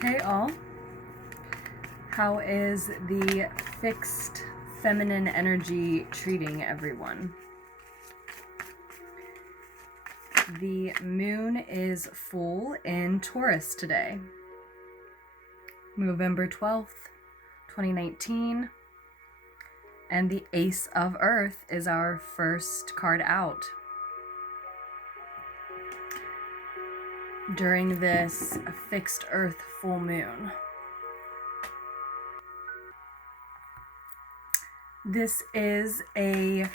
Hey all, how is the fixed feminine energy treating everyone? The moon is full in Taurus today, November 12th, 2019, and the Ace of Earth is our first card out. During this fixed Earth full moon. This is a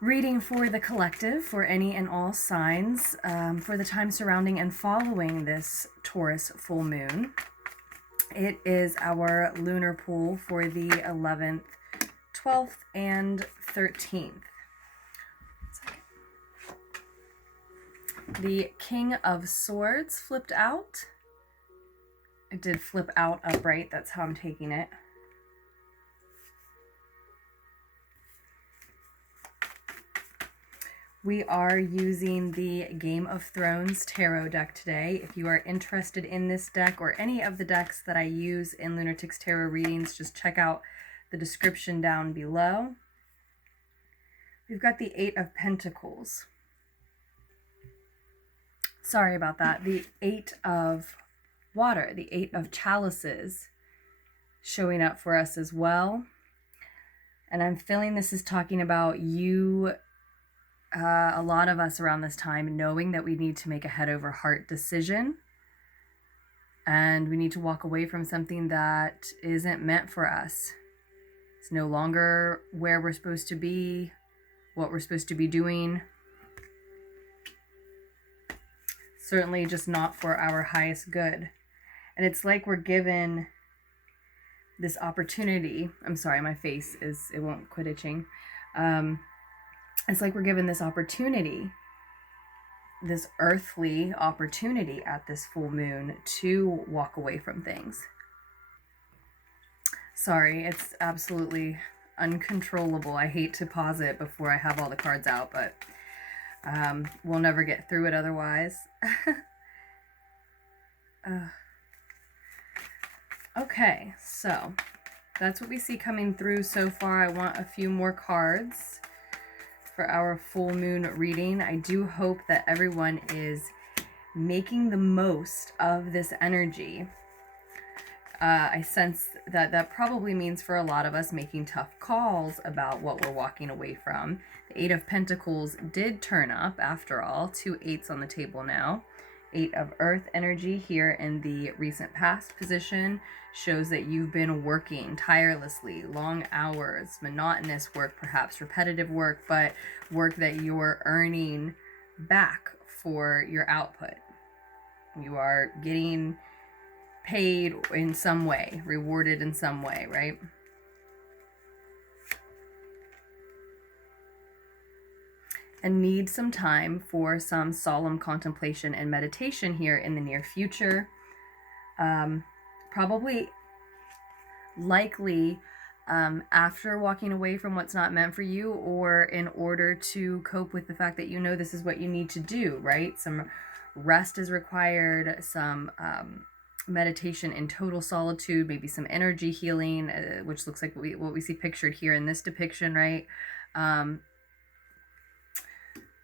reading for the collective, for any and all signs, for the time surrounding and following this Taurus full moon. It is our lunar pool for the 11th, 12th, and 13th. The King of Swords flipped out. It did flip out upright, that's how I'm taking it. We are using the Game of Thrones tarot deck today. If you are interested in this deck or any of the decks that I use in Lunartics Tarot readings, just check out the description down below. We've got the Eight of Pentacles. Sorry about that. The Eight of Water, the Eight of Chalices showing up for us as well. And I'm feeling this is talking about you, a lot of us around this time, knowing that we need to make a head over heart decision. And we need to walk away from something that isn't meant for us. It's no longer where we're supposed to be, what we're supposed to be doing. Certainly just not for our highest good. And it's like we're given this opportunity. I'm sorry, my face it won't quit itching. It's like we're given this opportunity, this earthly opportunity at this full moon to walk away from things. Sorry, it's absolutely uncontrollable. I hate to pause it before I have all the cards out, but we'll never get through it otherwise. Okay, so that's what we see coming through so far. I want a few more cards for our full moon reading. I do hope that everyone is making the most of this energy. I sense that that probably means for a lot of us making tough calls about what we're walking away from. The Eight of Pentacles did turn up after all. 2 8s on the table now. 8 of Earth energy here in the recent past position shows that you've been working tirelessly, long hours, monotonous work, perhaps repetitive work, but work that you're earning back for your output. You are getting paid in some way, rewarded in some way, right? And need some time for some solemn contemplation and meditation here in the near future. Probably, likely, after walking away from what's not meant for you, or in order to cope with the fact that you know this is what you need to do, right? Some rest is required, some meditation in total solitude, maybe some energy healing, which looks like what we see pictured here in this depiction, right?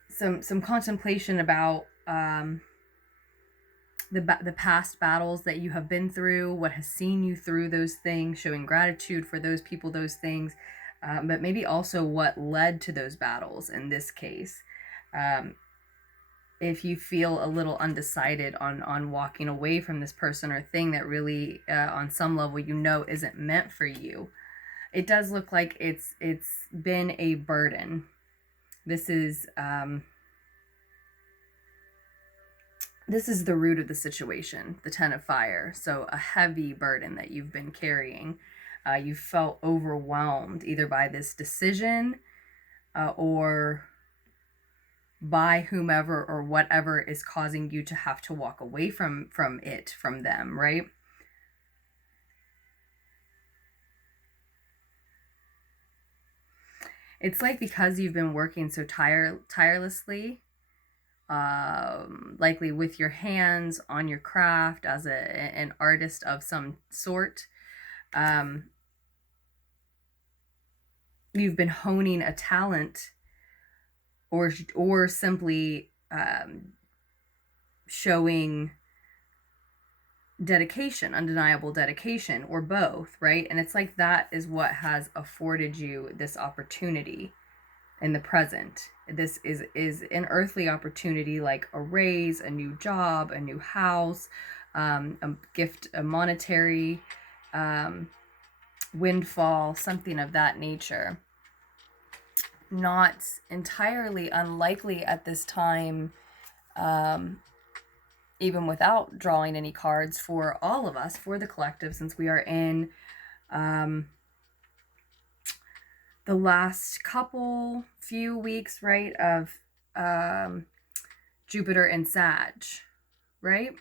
Some contemplation about the past battles that you have been through, what has seen you through those things, showing gratitude for those people, those things, but maybe also what led to those battles in this case. If you feel a little undecided on walking away from this person or thing that really, on some level, you know isn't meant for you, it does look like it's been a burden. This is the root of the situation, the Ten of Fire. So a heavy burden that you've been carrying. You felt overwhelmed either by this decision or by whomever or whatever is causing you to have to walk away from them, right? It's like because you've been working so tirelessly likely with your hands on your craft as an artist of some sort. You've been honing a talent, or simply showing dedication, undeniable dedication, or both, right? And it's like that is what has afforded you this opportunity in the present. This is an earthly opportunity, like a raise, a new job, a new house, a gift, a monetary windfall, something of that nature. Not entirely unlikely at this time, even without drawing any cards, for all of us, for the collective, since we are in the last few weeks, right, of Jupiter and Sag, right?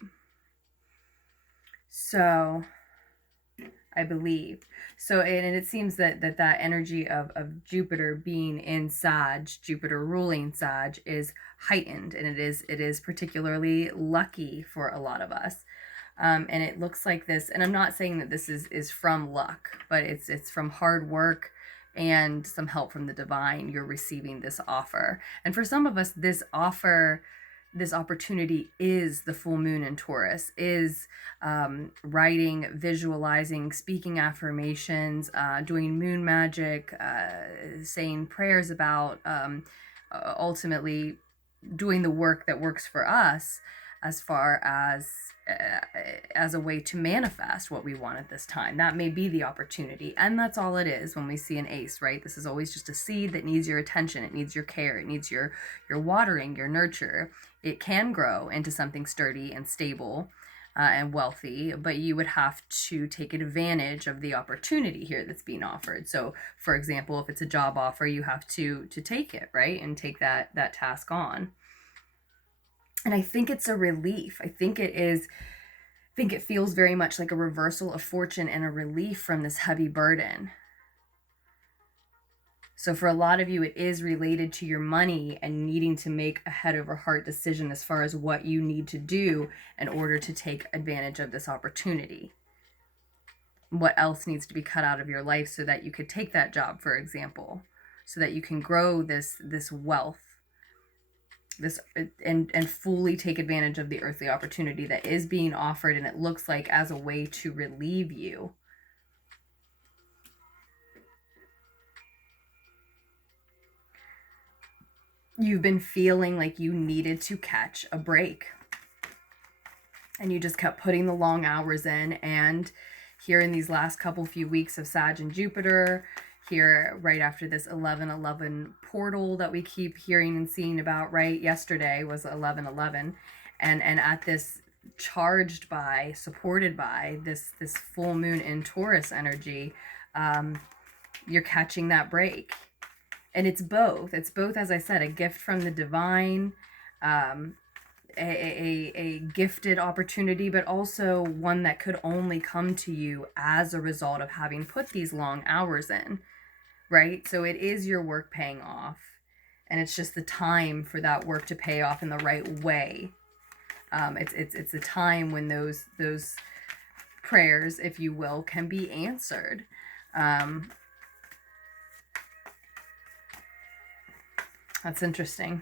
So I believe so, and it seems that energy of Jupiter being in Sag, Jupiter ruling Sag, is heightened, and it is particularly lucky for a lot of us. And it looks like this, and I'm not saying that this is from luck, but it's from hard work and some help from the divine. You're receiving this offer, and for some of us, this opportunity is the full moon in Taurus, is writing, visualizing, speaking affirmations, doing moon magic, saying prayers about, ultimately doing the work that works for us, as far as a way to manifest what we want at this time. That may be the opportunity, and that's all it is when we see an ace, right? This is always just a seed that needs your attention, it needs your care, it needs your watering, your nurture. It can grow into something sturdy and stable and wealthy, but you would have to take advantage of the opportunity here that's being offered. So, for example, if it's a job offer, you have to take it, right, and take that task on. And I think it's a relief. I think it feels very much like a reversal of fortune and a relief from this heavy burden. So for a lot of you, it is related to your money and needing to make a head over heart decision as far as what you need to do in order to take advantage of this opportunity. What else needs to be cut out of your life so that you could take that job, for example, so that you can grow this wealth, and fully take advantage of the earthly opportunity that is being offered, and it looks like as a way to relieve you. You've been feeling like you needed to catch a break, and you just kept putting the long hours in, and here in these last few weeks of Sag and Jupiter, here right after this 11/11 portal that we keep hearing and seeing about, right? Yesterday was 11/11, and at this charged by, supported by this full moon in Taurus energy, you're catching that break. And it's both, as I said, a gift from the divine, a gifted opportunity, but also one that could only come to you as a result of having put these long hours in, right? So it is your work paying off, and it's just the time for that work to pay off in the right way. It's a time when those prayers, if you will, can be answered. That's interesting.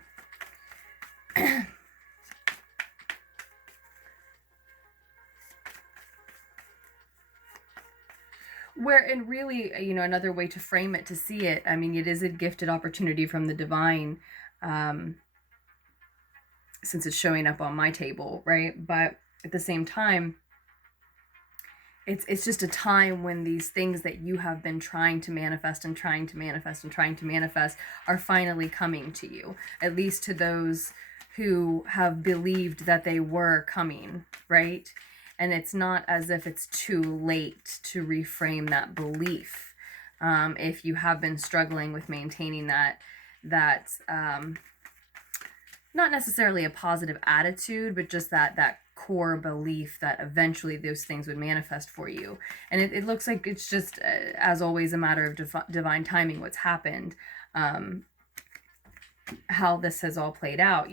And really, another way to frame it, to see it, I mean, it is a gifted opportunity from the divine, since it's showing up on my table, right? But at the same time, it's just a time when these things that you have been trying to manifest and trying to manifest and trying to manifest are finally coming to you, at least to those who have believed that they were coming, right? And it's not as if it's too late to reframe that belief. If you have been struggling with maintaining that not necessarily a positive attitude, but just that core belief that eventually those things would manifest for you. And it looks like it's just, as always, a matter of divine timing, what's happened, how this has all played out.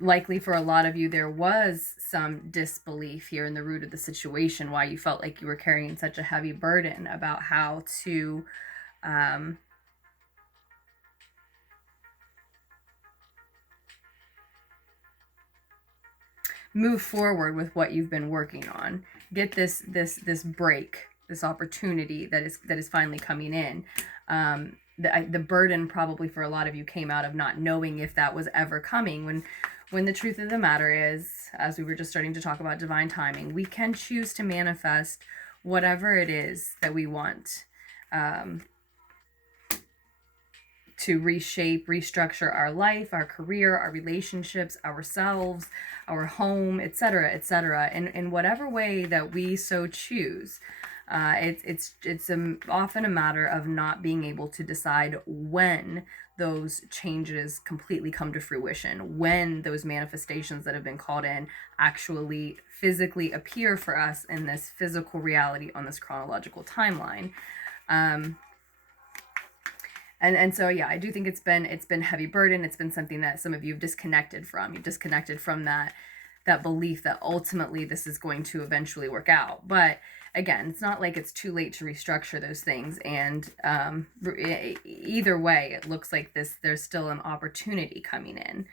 Likely for a lot of you, there was some disbelief here in the root of the situation, why you felt like you were carrying such a heavy burden about how to move forward with what you've been working on. Get this break, this opportunity that is finally coming in. The burden probably for a lot of you came out of not knowing if that was ever coming, when the truth of the matter is, as we were just starting to talk about divine timing, we can choose to manifest whatever it is that we want, to reshape, restructure our life, our career, our relationships, ourselves, our home, etc., etc., in whatever way that we so choose. It's often a matter of not being able to decide when those changes completely come to fruition, when those manifestations that have been called in actually physically appear for us in this physical reality on this chronological timeline. And so, yeah, I do think it's been heavy burden. It's been something that some of you have disconnected from. You've disconnected from that belief that ultimately this is going to eventually work out. But again, it's not like it's too late to restructure those things. And either way, it looks like there's still an opportunity coming in.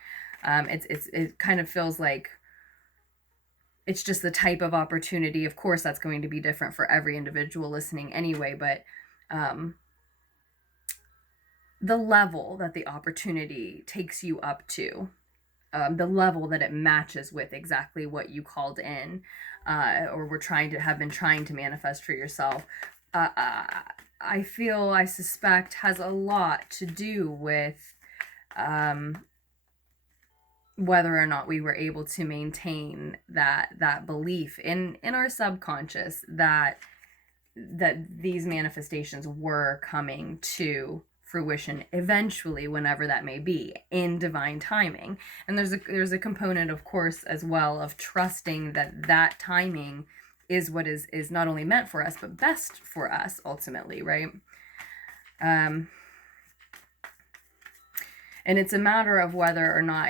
It kind of feels like it's just the type of opportunity. Of course, that's going to be different for every individual listening anyway, but the level that the opportunity takes you up to, the level that it matches with exactly what you called in, or have been trying to manifest for yourself, I suspect has a lot to do with whether or not we were able to maintain that belief in our subconscious that these manifestations were coming to fruition eventually, whenever that may be, in divine timing. And there's a component, of course, as well, of trusting that timing is what is not only meant for us, but best for us ultimately, right? And it's a matter of whether or not,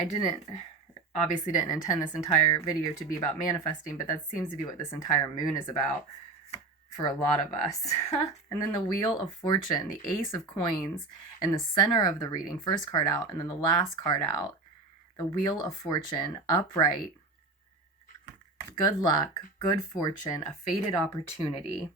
obviously didn't intend this entire video to be about manifesting, but that seems to be what this entire moon is about for a lot of us. And then the Wheel of Fortune, the Ace of Coins in the center of the reading, first card out, and then the last card out, the Wheel of Fortune, upright, good luck, good fortune, a fated opportunity.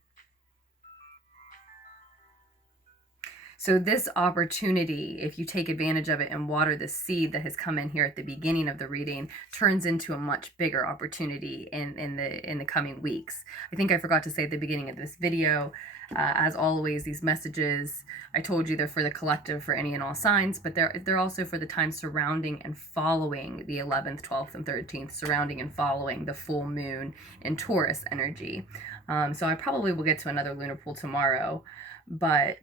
So this opportunity, if you take advantage of it and water the seed that has come in here at the beginning of the reading, turns into a much bigger opportunity in the coming weeks. I think I forgot to say at the beginning of this video, as always, these messages, I told you they're for the collective, for any and all signs, but they're also for the time surrounding and following the 11th, 12th, and 13th, surrounding and following the full moon in Taurus energy. So I probably will get to another lunar pool tomorrow, but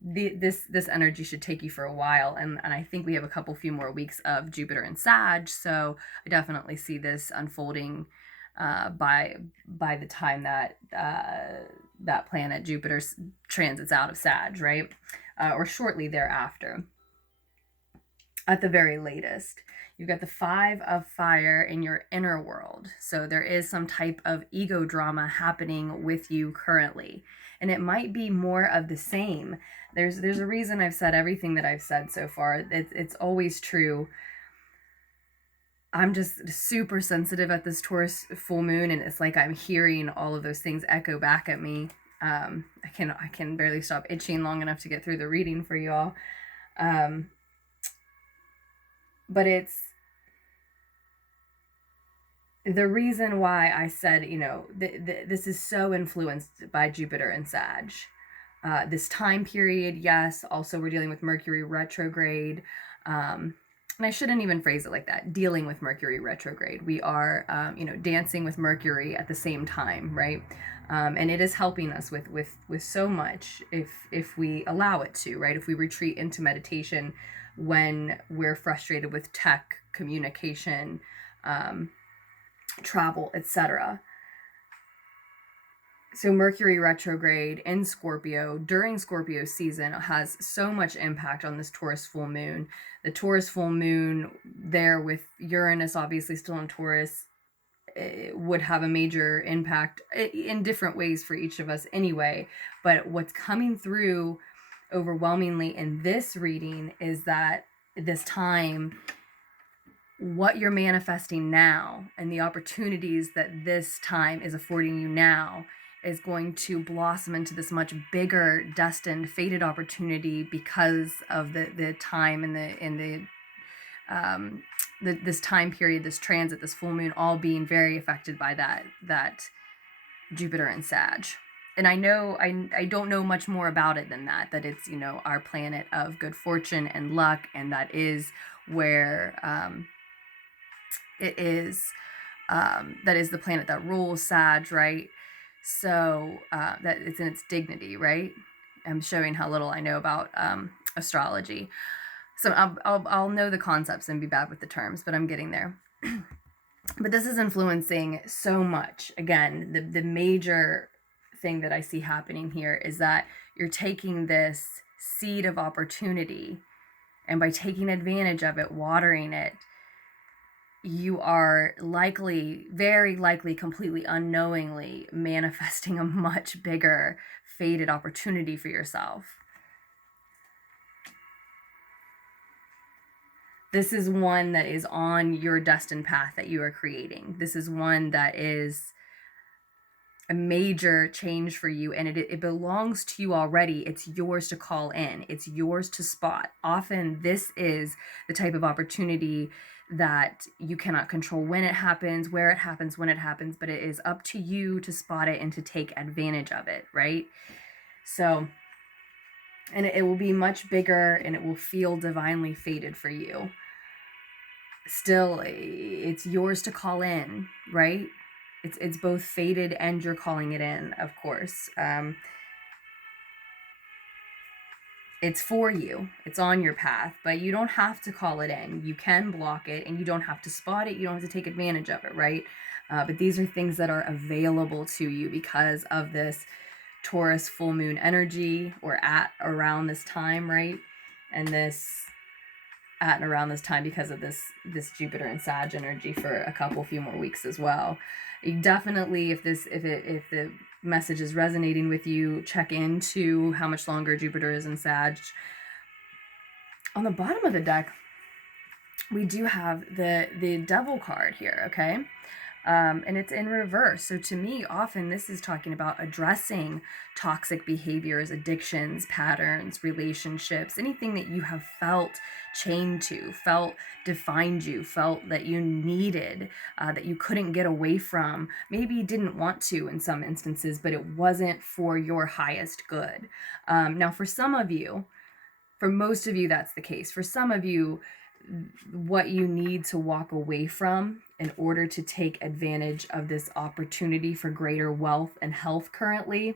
this energy should take you for a while, and I think we have a few more weeks of Jupiter and Sag, so I definitely see this unfolding by the time that that planet Jupiter transits out of Sag, right? Or shortly thereafter, at the very latest. You've got the 5 of Fire in your inner world. So there is some type of ego drama happening with you currently. And it might be more of the same. There's a reason I've said everything that I've said so far. It's always true. I'm just super sensitive at this Taurus full moon, and it's like I'm hearing all of those things echo back at me. I can barely stop itching long enough to get through the reading for you all. But it's the reason why I said, this is so influenced by Jupiter and Sag. This time period, yes. Also, we're dealing with Mercury retrograde. And I shouldn't even phrase it like that. Dealing with Mercury retrograde. We are, dancing with Mercury at the same time, right? And it is helping us with so much if we allow it to, right? If we retreat into meditation when we're frustrated with tech, communication, travel, etc. So Mercury retrograde in Scorpio during Scorpio season has so much impact on this Taurus full moon. The Taurus full moon there with Uranus obviously still in Taurus, it would have a major impact in different ways for each of us anyway. But what's coming through overwhelmingly in this reading is that this time, what you're manifesting now and the opportunities that this time is affording you now is going to blossom into this much bigger, destined, fated opportunity because of the time and this time period, this transit, this full moon, all being very affected by that Jupiter and Sag. And I know I don't know much more about it than that it's, our planet of good fortune and luck, and that is where it is that is the planet that rules Sag, right? So that it's in its dignity, right? I'm showing how little I know about astrology. So I'll know the concepts and be bad with the terms, but I'm getting there. But this is influencing so much. Again, the major thing that I see happening here is that you're taking this seed of opportunity, and by taking advantage of it, watering it, you are likely, very likely, completely unknowingly manifesting a much bigger fated opportunity for yourself. This is one that is on your destined path that you are creating. This is one that is a major change for you, and it belongs to you already. It's yours to call in. It's yours to spot. Often this is the type of opportunity that you cannot control when it happens, where it happens, when it happens, but it is up to you to spot it and to take advantage of it, right? So, and it will be much bigger, and it will feel divinely fated for you. Still, it's yours to call in, right? It's both fated and you're calling it in, of course. It's for you. It's on your path, but you don't have to call it in. You can block it, and you don't have to spot it. You don't have to take advantage of it, right? But these are things that are available to you because of this Taurus full moon energy, or at around this time, right? And this at and around this time because of this Jupiter and Sag energy for a few more weeks as well. You definitely, if the message is resonating with you, check into how much longer Jupiter is in Sag. On the bottom of the deck, we do have the Devil card here, okay? And it's in reverse. So to me, often this is talking about addressing toxic behaviors, addictions, patterns, relationships, anything that you have felt chained to, felt defined you, felt that you needed, that you couldn't get away from, maybe you didn't want to in some instances, but it wasn't for your highest good. Now, for some of you, for most of you, that's the case. For some of you, what you need to walk away from in order to take advantage of this opportunity for greater wealth and health currently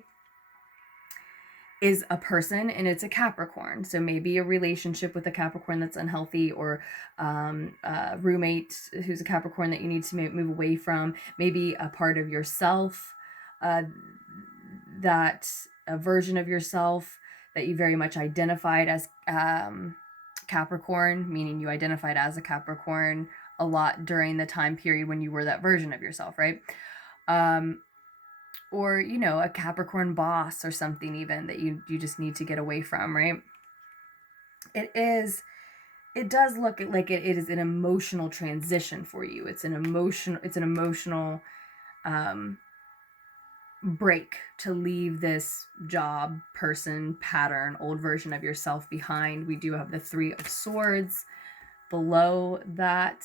is a person, and it's a Capricorn. So maybe a relationship with a Capricorn that's unhealthy, or a roommate who's a Capricorn that you need to move away from. Maybe a part of yourself, that a version of yourself that you very much identified as Capricorn, meaning you identified as a Capricorn a lot during the time period when you were that version of yourself, right? Or, a Capricorn boss or something even that you just need to get away from, right? It does look like it is an emotional transition for you. It's an emotional break to leave this job, person, pattern, old version of yourself behind. We do have the Three of Swords below that.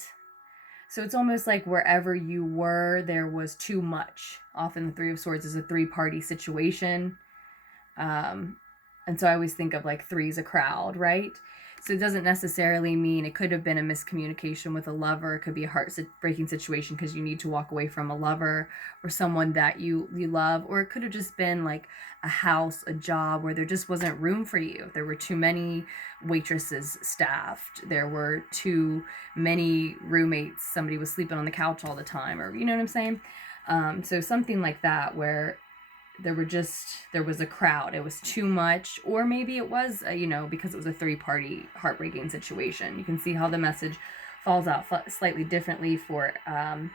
So it's almost like wherever you were, there was too much. Often the Three of Swords is a three-party situation. And so I always think of like three as a crowd, right? So it doesn't necessarily mean it could have been a miscommunication with a lover. It could be a heart-breaking situation because you need to walk away from a lover or someone that you love. Or it could have just been like a house, a job where there just wasn't room for you. There were too many waitresses staffed. There were too many roommates. Somebody was sleeping on the couch all the time, or you know what I'm saying? So something like that where there was a crowd. It was too much, or maybe it was, because it was a 3-party heartbreaking situation. You can see how the message falls out slightly differently for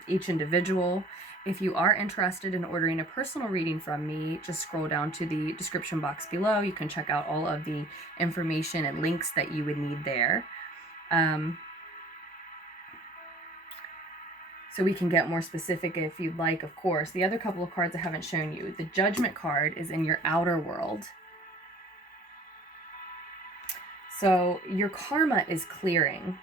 each individual. If you are interested in ordering a personal reading from me, just scroll down to the description box below. You can check out all of the information and links that you would need there. So we can get more specific if you'd like, of course. The other couple of cards I haven't shown you. The Judgment card is in your outer world. So your karma is clearing.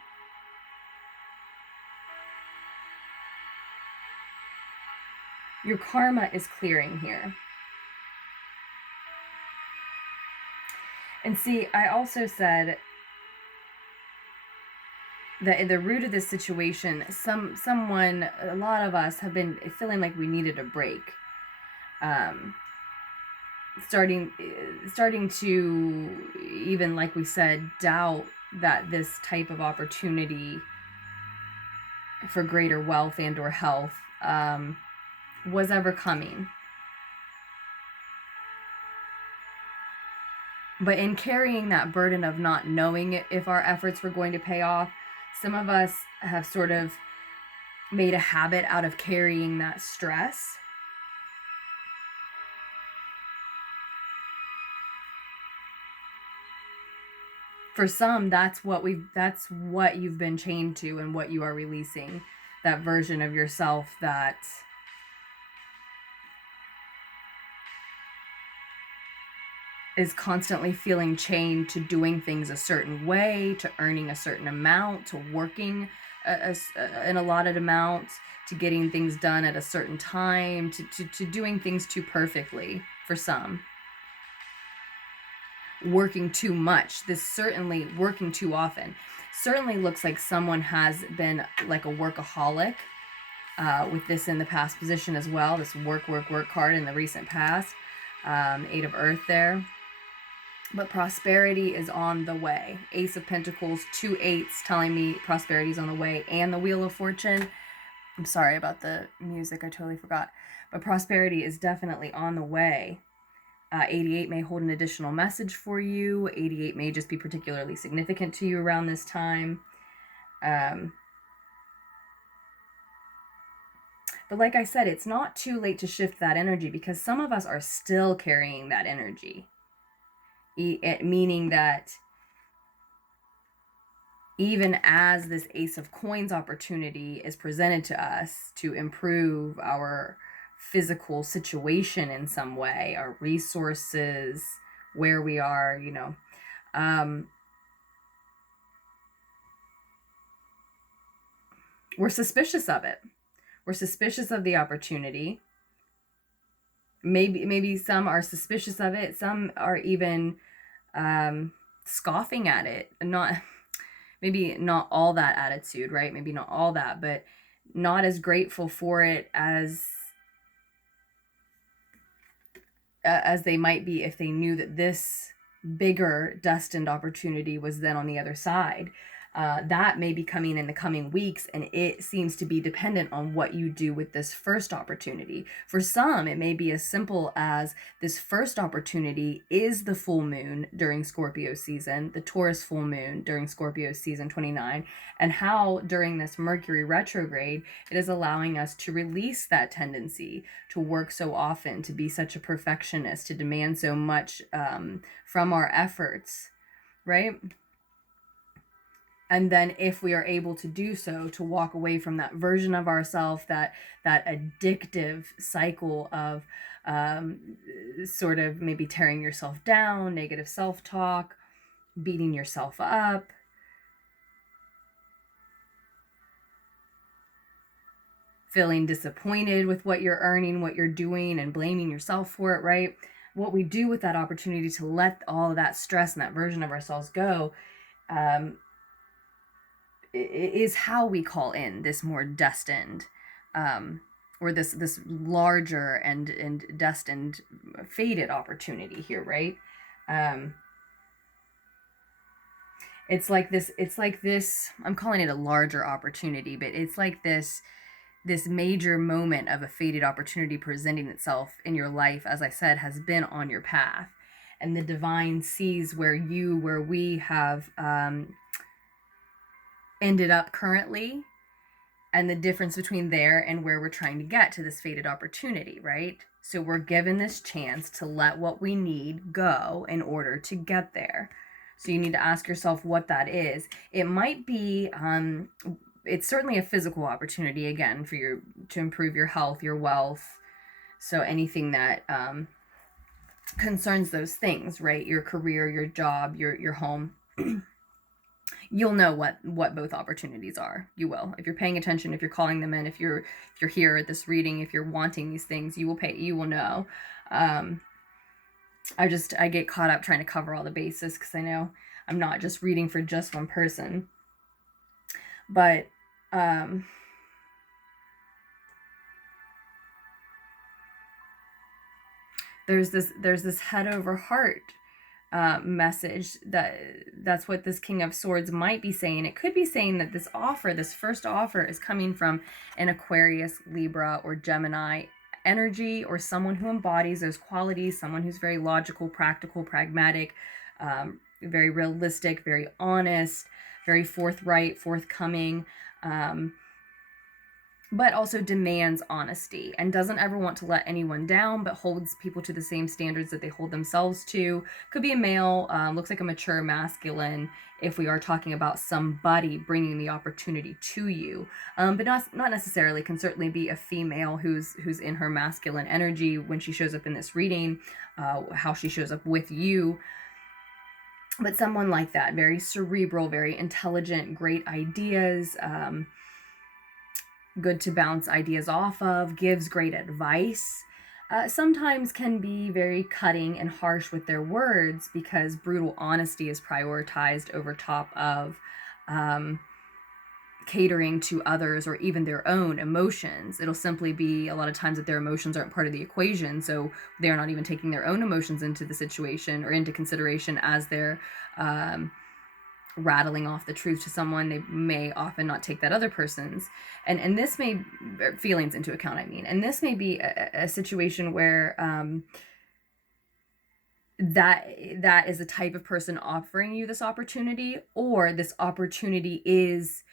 Your karma is clearing here. And see, I also said that at the root of this situation, a lot of us have been feeling like we needed a break. Starting to, even like we said, doubt that this type of opportunity for greater wealth and or health was ever coming. But in carrying that burden of not knowing if our efforts were going to pay off, some of us have sort of made a habit out of carrying that stress. For some, that's what you've been chained to and what you are releasing. That version of yourself that is constantly feeling chained to doing things a certain way, to earning a certain amount, to working an allotted amount, to getting things done at a certain time, to doing things too perfectly for some. Working too much. This certainly, working too often, certainly looks like someone has been like a workaholic with this in the past position as well. This work card in the recent past. 8 of Earth there. But prosperity is on the way. Ace of Pentacles, 2 8s telling me prosperity is on the way, and the Wheel of Fortune. I'm sorry about the music, I totally forgot. But prosperity is definitely on the way. 88 may hold an additional message for you. 88 may just be particularly significant to you around this time. But like I said, it's not too late to shift that energy, because some of us are still carrying that energy. Meaning that even as this Ace of Coins opportunity is presented to us to improve our physical situation in some way, our resources, where we are, we're suspicious of it. We're suspicious of the opportunity. Maybe some are suspicious of it. Some are even scoffing at it. Maybe not all that attitude, right? Maybe not all that, but not as grateful for it as they might be if they knew that this bigger destined opportunity was then on the other side. That may be coming in the coming weeks, and it seems to be dependent on what you do with this first opportunity. For some, it may be as simple as this first opportunity is the full moon during Scorpio season, the Taurus full moon during Scorpio season 29, and how during this Mercury retrograde, it is allowing us to release that tendency to work so often, to be such a perfectionist, to demand so much from our efforts, right? And then if we are able to do so, to walk away from that version of ourselves, that addictive cycle of sort of maybe tearing yourself down, negative self-talk, beating yourself up, feeling disappointed with what you're earning, what you're doing, and blaming yourself for it, right? What we do with that opportunity to let all of that stress and that version of ourselves go is how we call in this more destined or this larger and destined fated opportunity here, right? It's like this, I'm calling it a larger opportunity, but it's like this this major moment of a fated opportunity presenting itself in your life, as I said, has been on your path. And the divine sees where we have ended up currently, and the difference between there and where we're trying to get to this fated opportunity, right? So we're given this chance to let what we need go in order to get there. So you need to ask yourself what that is. It might be, it's certainly a physical opportunity, again, for to improve your health, your wealth. So anything that concerns those things, right? Your career, your job, your home. You'll know what both opportunities are. You will. If you're paying attention, if you're calling them in, if you're here at this reading, if you're wanting these things, you will know. I get caught up trying to cover all the bases because I know I'm not just reading for just one person. But there's this head over heart message that's what this King of Swords might be saying. It could be saying that this first offer is coming from an Aquarius, Libra, or Gemini energy, or someone who embodies those qualities, someone who's very logical, practical, pragmatic, very realistic, very honest, very forthright, forthcoming, but also demands honesty and doesn't ever want to let anyone down, but holds people to the same standards that they hold themselves to. Could be a male, looks like a mature masculine if we are talking about somebody bringing the opportunity to you, but not necessarily. Can certainly be a female who's in her masculine energy when she shows up in this reading, how she shows up with you. But someone like that, very cerebral, very intelligent, great ideas, good to bounce ideas off of, gives great advice, sometimes can be very cutting and harsh with their words because brutal honesty is prioritized over top of catering to others or even their own emotions. It'll simply be a lot of times that their emotions aren't part of the equation, so they're not even taking their own emotions into the situation or into consideration as they're rattling off the truth to someone. They may often not take that other person's and this may feelings into account, I mean, and this may be a situation where that is the type of person offering you this opportunity, or this opportunity is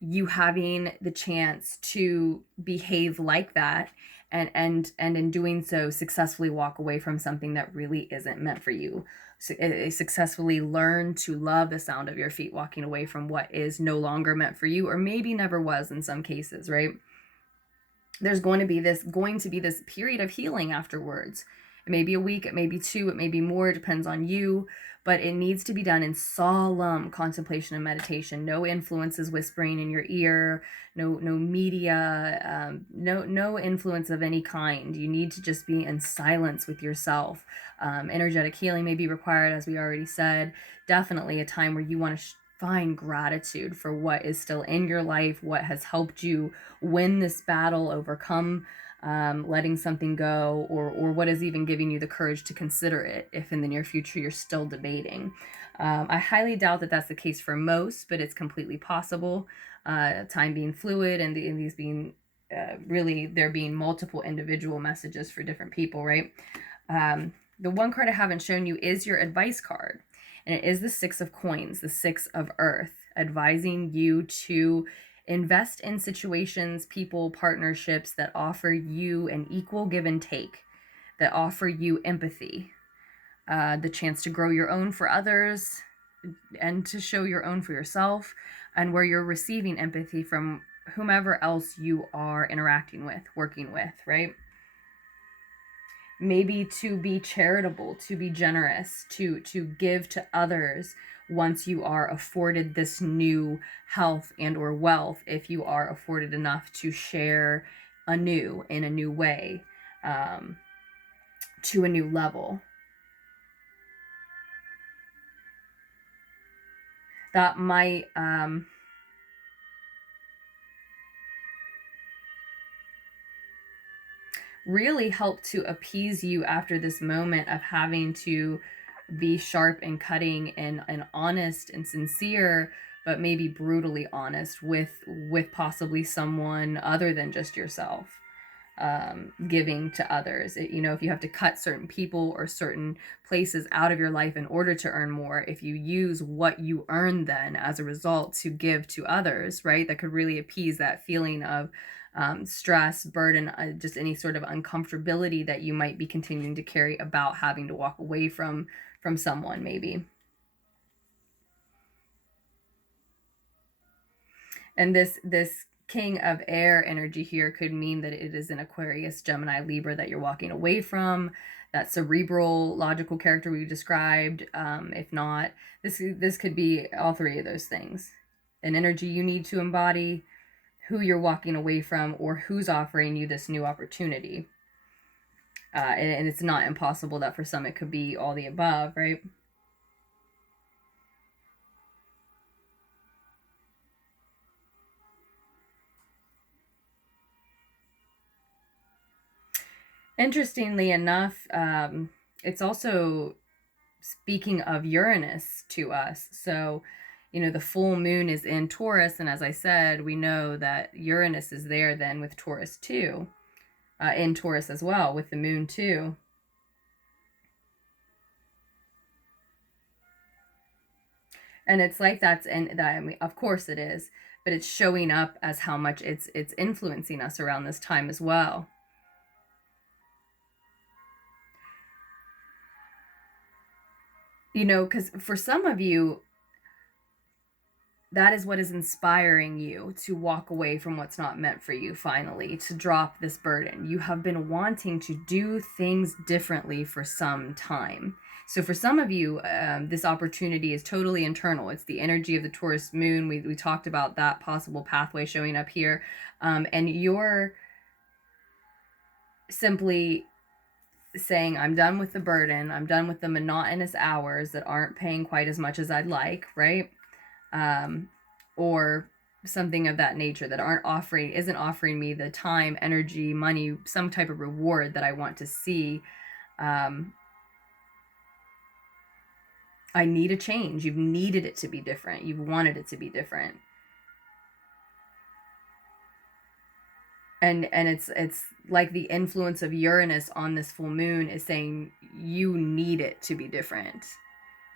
you having the chance to behave like that and in doing so successfully walk away from something that really isn't meant for you. Successfully learn to love the sound of your feet walking away from what is no longer meant for you, or maybe never was in some cases, right? There's going to be this period of healing afterwards. It may be a week, it may be 2, it may be more, it depends on you, but it needs to be done in solemn contemplation and meditation. No influences whispering in your ear, no media, no influence of any kind. You need to just be in silence with yourself. Energetic healing may be required, as we already said. Definitely a time where you want to find gratitude for what is still in your life, what has helped you win this battle, overcome letting something go, or what is even giving you the courage to consider it if in the near future you're still debating. I highly doubt that that's the case for most, but it's completely possible. Time being fluid and these being really there being multiple individual messages for different people, right? The one card I haven't shown you is your advice card, and it is the 6 of Coins, the 6 of Earth, advising you to invest in situations, people, partnerships that offer you an equal give and take, that offer you empathy, the chance to grow your own for others and to show your own for yourself, and where you're receiving empathy from whomever else you are interacting with, working with, right? Maybe to be charitable, to be generous, to give to others once you are afforded this new health and or wealth, if you are afforded enough to share anew in a new way, to a new level. That might really help to appease you after this moment of having to be sharp and cutting and honest and sincere, but maybe brutally honest with possibly someone other than just yourself. Giving to others. You know, if you have to cut certain people or certain places out of your life in order to earn more, if you use what you earn then as a result to give to others, right, that could really appease that feeling of stress, burden, just any sort of uncomfortability that you might be continuing to carry about having to walk away from someone maybe. And this King of Air energy here could mean that it is an Aquarius, Gemini, Libra that you're walking away from, that cerebral, logical character we described. If not, this could be all three of those things. An energy you need to embody, who you're walking away from, or who's offering you this new opportunity. And it's not impossible that for some it could be all the above, right? Interestingly enough, it's also speaking of Uranus to us. So, you know, the full moon is in Taurus, and as I said, we know that Uranus is there then with Taurus too, in Taurus as well, with the moon too. And it's like that, I mean, of course it is, but it's showing up as how much it's influencing us around this time as well. You know, because for some of you, that is what is inspiring you to walk away from what's not meant for you, finally, to drop this burden. You have been wanting to do things differently for some time. So for some of you, this opportunity is totally internal. It's the energy of the Taurus moon. We talked about that possible pathway showing up here. And you're simply saying, I'm done with the burden. I'm done with the monotonous hours that aren't paying quite as much as I'd like, right? Or something of that nature that isn't offering me the time, energy, money, some type of reward that I want to see. I need a change. You've needed it to be different. You've wanted it to be different. And it's like the influence of Uranus on this full moon is saying you need it to be different.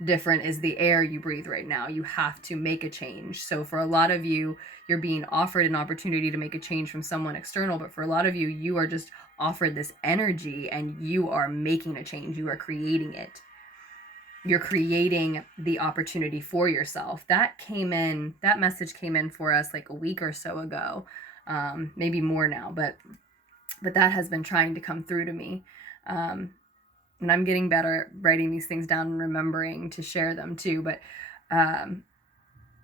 Different is the air you breathe right now. You have to make a change. So for a lot of you, you're being offered an opportunity to make a change from someone external, but for a lot of you, you are just offered this energy and you are making a change. You are creating it. You're creating the opportunity for yourself. That message came in for us like a week or so ago, maybe more now, but that has been trying to come through to me. And I'm getting better at writing these things down and remembering to share them too. But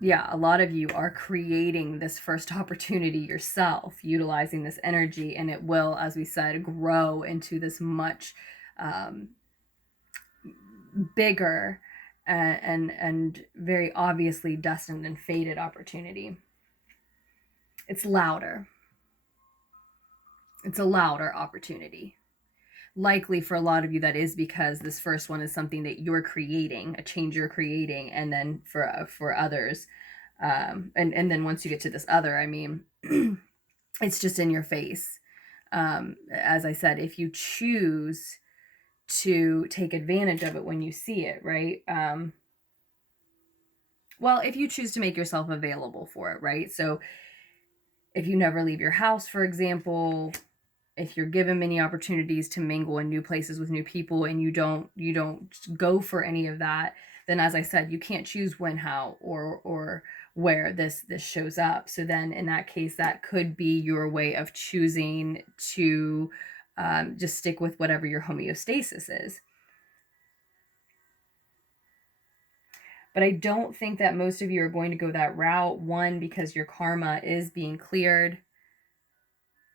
yeah, a lot of you are creating this first opportunity yourself, utilizing this energy, and it will, as we said, grow into this much bigger and very obviously destined and fated opportunity. It's louder. It's a louder opportunity. Likely for a lot of you, that is because this first one is something that you're creating, a change you're creating, and then for others, and then once you get to this other, I mean, it's just in your face. As I said, if you choose to take advantage of it when you see it, right? Well, if you choose to make yourself available for it, right? So if you never leave your house, for example, if you're given many opportunities to mingle in new places with new people and you don't go for any of that, then as I said, you can't choose when, how, or where this shows up. So then in that case, that could be your way of choosing to just stick with whatever your homeostasis is. But I don't think that most of you are going to go that route. One, because your karma is being cleared.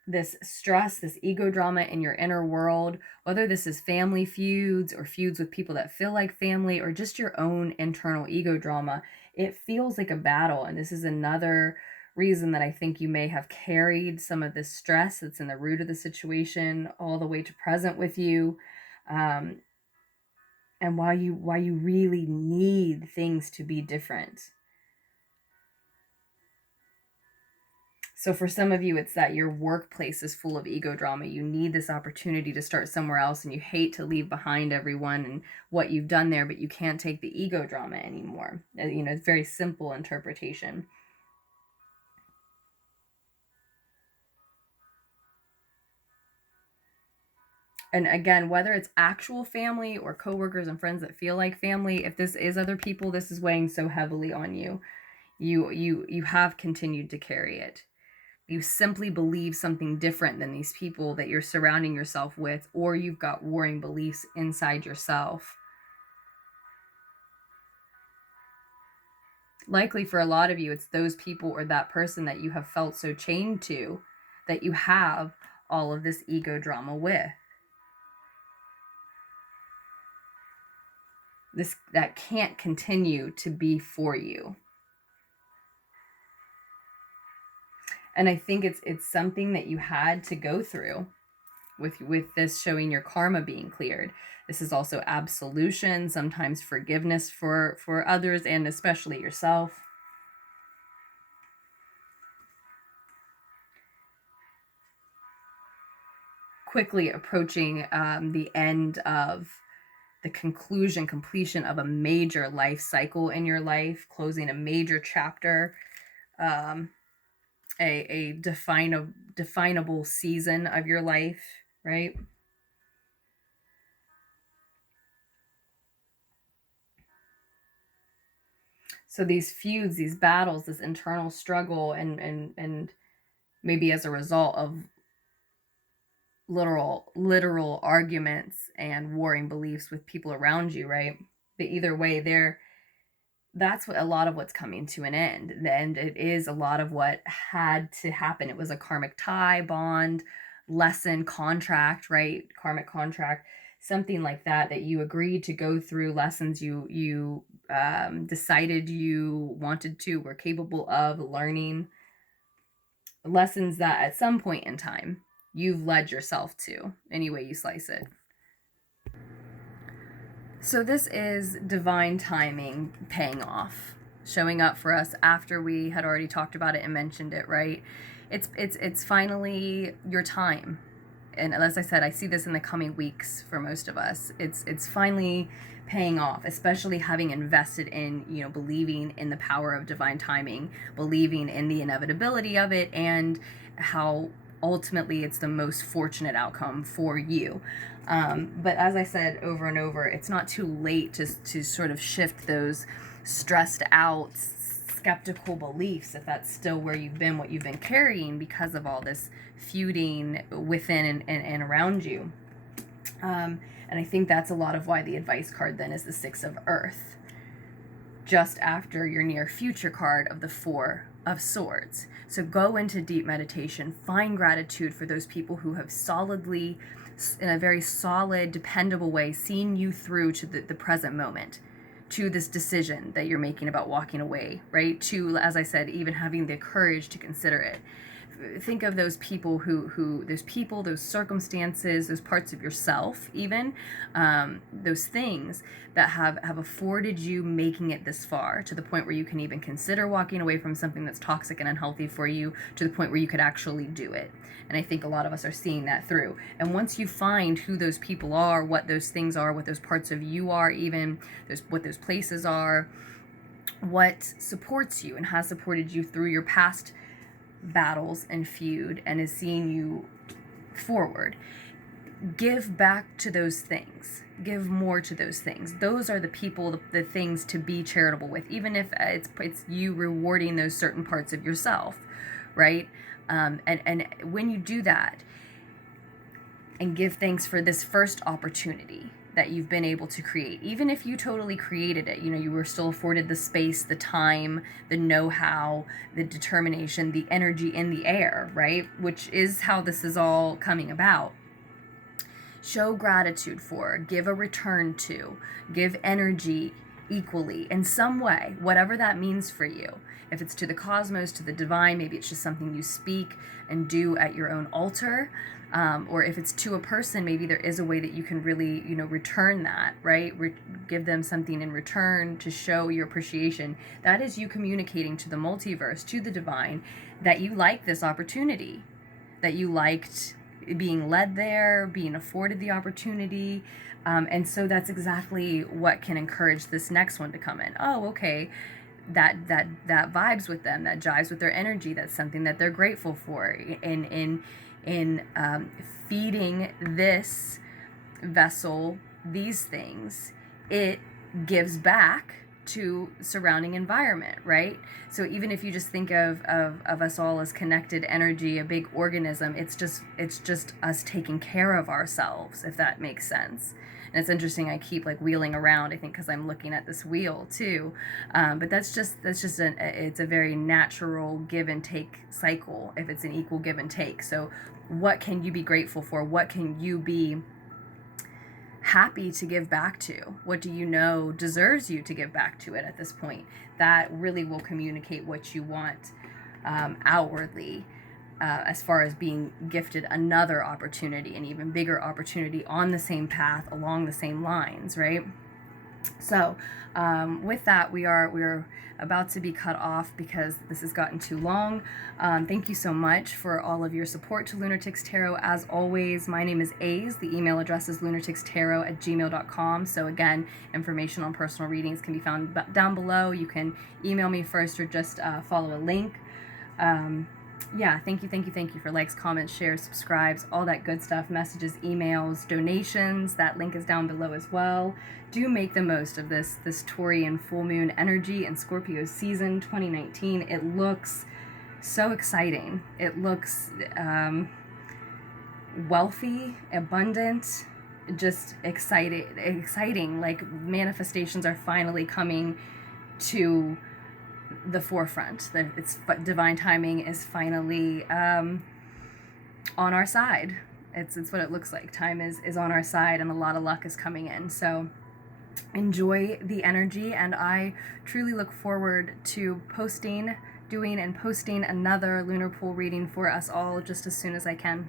This stress, this ego drama in your inner world, whether this is family feuds or feuds with people that feel like family or just your own internal ego drama, it feels like a battle. And this is another reason that I think you may have carried some of this stress that's in the root of the situation all the way to present with you. And why you really need things to be different. So for some of you, it's that your workplace is full of ego drama. You need this opportunity to start somewhere else, and you hate to leave behind everyone and what you've done there, but you can't take the ego drama anymore. It's very simple interpretation. And again, whether it's actual family or coworkers and friends that feel like family, if this is other people, this is weighing so heavily on you. You have continued to carry it. You simply believe something different than these people that you're surrounding yourself with, or you've got warring beliefs inside yourself. Likely for a lot of you, it's those people or that person that you have felt so chained to that you have all of this ego drama with. That can't continue to be for you. And I think it's something that you had to go through with this showing your karma being cleared. This is also absolution, sometimes forgiveness for others and especially yourself. Quickly approaching the end of the completion of a major life cycle in your life, closing a major chapter, a definable season of your life, right? So these feuds, these battles, this internal struggle, and maybe as a result of literal arguments and warring beliefs with people around you, right? But either way, that's what a lot of what's coming to an end. And it is a lot of what had to happen. It was a karmic tie, bond, lesson, contract, right? Karmic contract, something like that you agreed to go through, lessons you decided you wanted to, were capable of learning, lessons that at some point in time you've led yourself to, any way you slice it. So this is divine timing paying off, showing up for us after we had already talked about it and mentioned it, right? It's finally your time. And as I said, I see this in the coming weeks for most of us. It's finally paying off, especially having invested in, believing in the power of divine timing, believing in the inevitability of it, and how ultimately it's the most fortunate outcome for you. But as I said over and over, it's not too late to sort of shift those stressed out, skeptical beliefs, if that's still where you've been, what you've been carrying because of all this feuding within and around you. And I think that's a lot of why the advice card then is the Six of Earth, just after your near future card of the Four of Swords. So go into deep meditation, find gratitude for those people who have solidly, in a very solid, dependable way, seen you through to the present moment, to this decision that you're making about walking away, right? To, as I said, even having the courage to consider it. Think of those people those circumstances, those parts of yourself, even those things that have afforded you making it this far, to the point where you can even consider walking away from something that's toxic and unhealthy for you, to the point where you could actually do it. And I think a lot of us are seeing that through. And once you find who those people are, what those things are, what those parts of you are, even what those places are, what supports you and has supported you through your past battles and feud and is seeing you forward, give back to those things, give more to those things. Those are the people, the things to be charitable with, even if it's you rewarding those certain parts of yourself, right? And when you do that and give thanks for this first opportunity that you've been able to create, even if you totally created it, you were still afforded the space, the time, the know-how, the determination, the energy in the air, right? Which is how this is all coming about. Show gratitude for, give a return to, give energy equally in some way, whatever that means for you. if it's to the cosmos, to the divine, maybe it's just something you speak and do at your own altar. Or if it's to a person, maybe there is a way that you can really, return that, right? Give them something in return to show your appreciation. That is you communicating to the multiverse, to the divine, that you like this opportunity, that you liked being led there, being afforded the opportunity. And so that's exactly what can encourage this next one to come in. Oh, okay. That vibes with them, that jives with their energy. That's something that they're grateful for. In feeding this vessel these things, it gives back to surrounding environment, right? So even if you just think of us all as connected energy, a big organism, it's just us taking care of ourselves, if that makes sense. And it's interesting, I keep like wheeling around, I think because I'm looking at this wheel too. But that's just it's a very natural give and take cycle, if it's an equal give and take. So what can you be grateful for? What can you be happy to give back to? What do you know deserves you to give back to it at this point? That really will communicate what you want outwardly, as far as being gifted another opportunity, an even bigger opportunity on the same path, along the same lines, right? So with that, we're about to be cut off because this has gotten too long. Thank you so much for all of your support to Lunartics Tarot. As always, my name is Aze. The email address is lunarticstarot@gmail.com. So again, information on personal readings can be found down below. You can email me first or just follow a link. Yeah, thank you for likes, comments, shares, subscribes, all that good stuff, messages, emails, donations. That link is down below as well. Do make the most of this Taurian full moon energy in Scorpio season 2019. It looks so exciting. It looks wealthy, abundant, just exciting. Like manifestations are finally coming to the forefront. It's divine timing is finally on our side. It's what it looks like. Time is on our side, and a lot of luck is coming in. So enjoy the energy, and I truly look forward to doing and posting another lunar pool reading for us all just as soon as I can.